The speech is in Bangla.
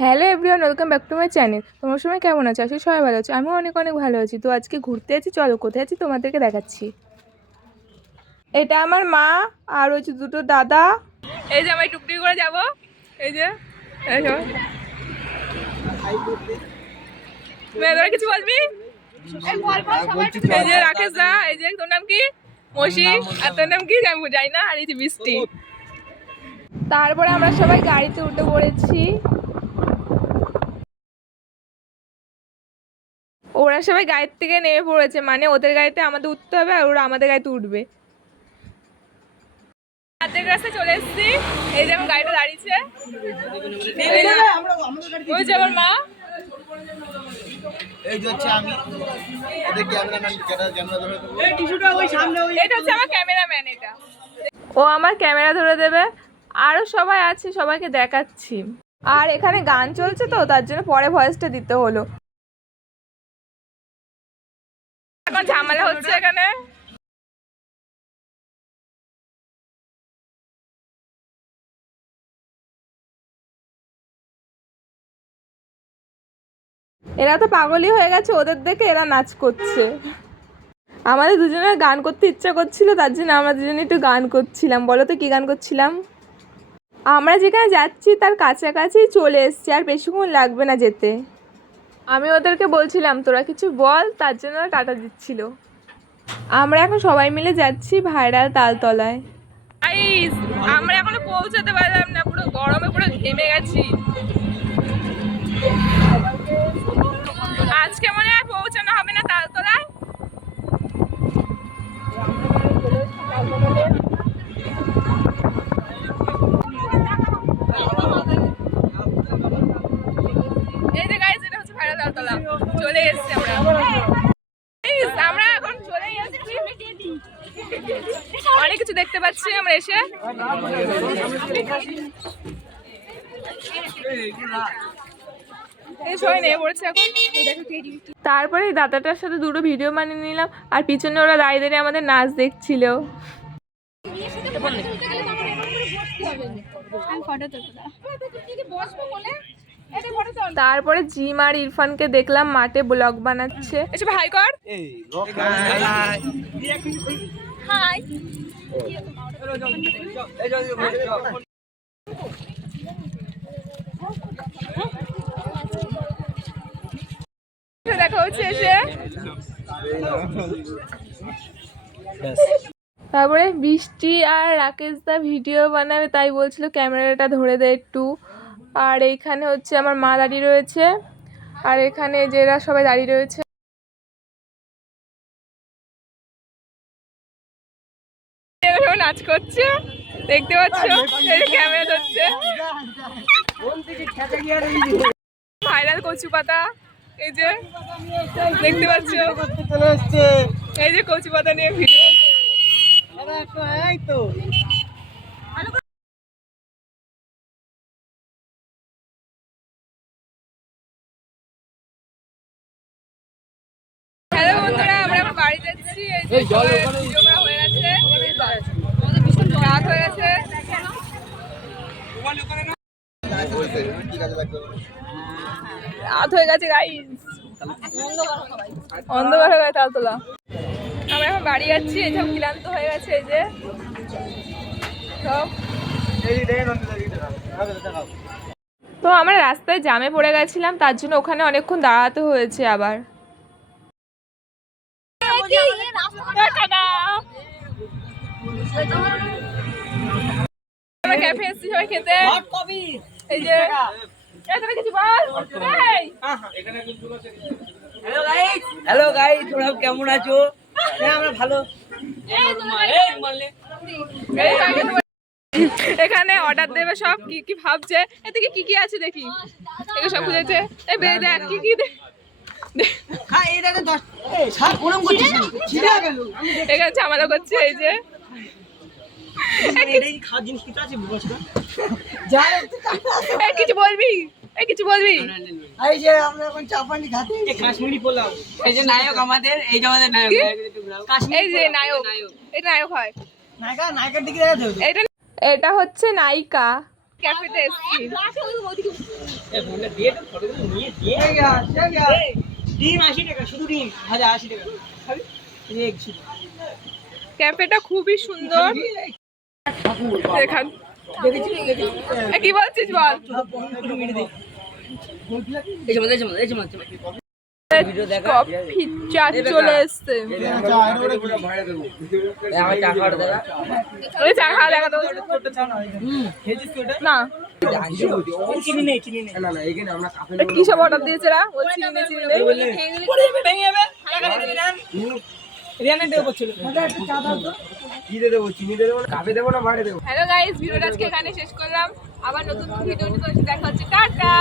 Hello everyone, welcome back to my channel. তোমার সময় কেমন আছে? আসলে সবাই ভালো আছে, আমিও অনেক অনেক ভালো আছি। তো আজকে ঘুরতে আছি, চলো কোথায় আছি তোমাদেরকে দেখাচ্ছি। এটা আমার মা আর ওই যে দুটো দাদা। এই যে আমি টুকটুকি করে যাবো। এই যে তোরা কিছু বলবি? এই যে রাকেশ দা, এই যে তোর নাম কি? মসি। আর তোর নাম কি? আমি যাই না। আর এই যে বৃষ্টি। তারপরে আমরা সবাই গাড়িতে উঠে পড়েছি। ওরা সবাই গাড়ির থেকে নেমে পড়েছে, মানে ওদের গাড়িতে আমাদের উঠতে হবে আর ওরা আমাদের গাড়িতে উঠবে। হাতের রাস্তায় চলে এসেছি। এই যে আমার গাড়িটা দাঁড়িয়েছে, ওই যে আমার মা, এই যে হচ্ছে আমি, এদের ক্যামেরাম্যান, ক্যামেরা ধরে দেবো। এই টিস্যুটা ওই সামনে, এটা হচ্ছে আমার ক্যামেরাম্যান। এটা ও আমার ক্যামেরা ধরে দেবে। আরো সবাই আছে, সবাইকে দেখাচ্ছি। আর এখানে গান চলছে তো, তার জন্য পরে ভয়েসটা দিতে হলো। এখন ঝামেলা হচ্ছে এখানে। এরা তো পাগলই হয়ে গেছে, ওদের দেখে এরা নাচ করছে। আমাদের দুজনের গান করতে ইচ্ছা করছিল, তার জন্য আমরা দুজনে একটু গান করছিলাম। বলো তো কি গান করছিলাম? আমরা যেখানে যাচ্ছি তার কাছাকাছি চলে এসছি, আর বেশিক্ষণ লাগবে না যেতে। আমি ওদেরকে বলছিলাম তোরা কিছু বল, তার জন্য টাটা দিচ্ছিল। আমরা এখন সবাই মিলে যাচ্ছি ভাইরাল তালতলায়। আমরা এখনো পৌঁছাতে পারলাম না, পুরো গরমে পুরো ঘেমে গেছি। আজকে মনে হয় পৌঁছানো হবে না তালতলায়। এই যে গাইস, এটা হচ্ছে ভাইরাল তালতলা। চলে এসেছি আমরা। আমরা এখন চলে এসেছি, অনেক কিছু দেখতে পাচ্ছি আমরা এসে। তারপরে দাদাটার সাথে দুটো ভিডিও বানিয়ে নিলাম, আর পিছনে ওরা দাঁড়িয়ে দাঁড়িয়ে আমাদের নাচ দেখছিল। তারপরে জিম আর ইরফানকে দেখলাম মাঠে ব্লগ বানাচ্ছে। এসব হাই কর। হাই। দেখা হচ্ছে এসে। তারপরে বৃষ্টি আর রাকেশ দা ভিডিও বানাবে, তাই বলছিল ক্যামেরাটা ধরে দে একটু। আর এইখানে হচ্ছে আমার মা দাঁড়িয়ে রয়েছে, আর এখানে যেরা সবাই দাঁড়িয়ে রয়েছে। নাচ করছে, দেখতে পাচ্ছ, ক্যামেরা ধরছে। ভাইরাল কচু পাতা, এই যে দেখতে পাচ্ছ, এই যে কচু পাতা নিয়ে ভিডিও। হ্যালো বন্ধুরা, আমরা আমার বাড়ি যাচ্ছি। এই যে ভিডিওটা হয়ে গেছে, আমাদের ভীষণ রাত হয়ে গেছে। রাত হয়ে গেছে গাইস, অন্ধকার হয়ে গেছে তালতলা। আমরা এখন বাড়ি যাচ্ছি, এই সব ক্লান্ত হয়ে গেছে। এই যে সব তো আমরা রাস্তায় জ্যামে পড়ে গেছিলাম, তার জন্য ওখানে অনেকক্ষণ দাঁড়াতে হয়েছে আবার। আমরা ক্যাফে এসেছি সবাই খেতে। এই যে হ্যালো গাইস, তোমরা কেমন আছো? আমরা ভালো। এখানে অর্ডার দেবে সব। কি কি ভাবছে, এদিকে কি কি আছে দেখি, এগুলো সব খুঁজেছে। এই বেয়ে দেখ কি কি এখানে ঝামেলা করছে। এই যে কিছু বলবি, এই কিছু বলবি। এই যে আমরা এখন চাপানি খাচ্ছি, কাশ্মীরি পোলাও। এই যে নায়ক আমাদের, এই যে আমাদের নায়ক, এই যে নায়ক, এটা নায়ক হয়। নায়িকা, নায়িকার দিকে দেখা যাবে। এটা হচ্ছে নায়িকা। ক্যাফেতে এসেছি। ডিম 80 টাকা, শুধু ডিম ভাজা 80 টাকা। খাবি? এক ছিল। ক্যাফেটা খুবই সুন্দর। দেখান এ, কি বলছিস বল। কফি চা চলে এসছে। ওই চা খাওয়া দেখা তো না, চিনি নেই, চিনি নেই। এটা কি সব অর্ডার দিয়েছে রা? বলছি চিনি নেই, চিনি নেই। ভেঙে যাবে। টাকা দিয়ে দিবি না? রিয়ানের দেবো বলছিল। হ্যালো গাইস, ভিডিওটা আজকে এখানে শেষ করলাম। আবার নতুন ভিডিও নিয়ে দেখা হচ্ছে। টাটা।